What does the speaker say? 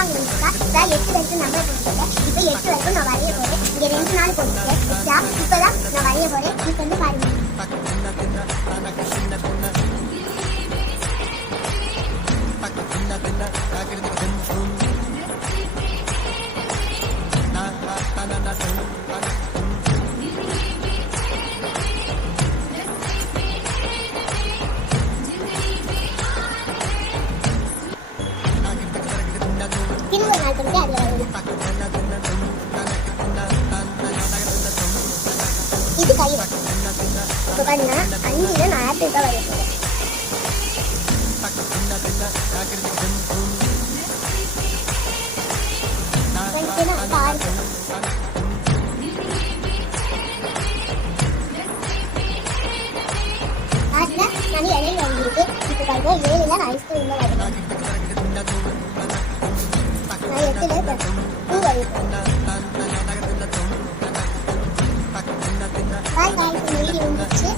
ஒன்றாவது வந்துருக்கா. இப்போ 8 வரைக்கும் நம்பர் போட்டுருக்கேன். இப்போ 8 வரைக்கும் நான் வரைய போகிறேன். இங்கே 2 நாள் போட்டுருக்கேன். இப்போ தான் நான் வரைய போகிறேன். இப்போ வந்து பாருங்க. திரும்ப நாள் பண்ணிட்டு அதில் இது கயிறு. இப்போ பாருங்க 5 நான் ஆப்பிள் தான் வரைய போகிறேன். நான் இலையில வந்துருக்கு. இப்போ பாருங்க 7 நான் ஐஸ்கிரீம் தான் வரைவேன். நான் 8ல் பூ வரைவேன். பாய் காய்ச்சி வீடியோ வந்துச்சு.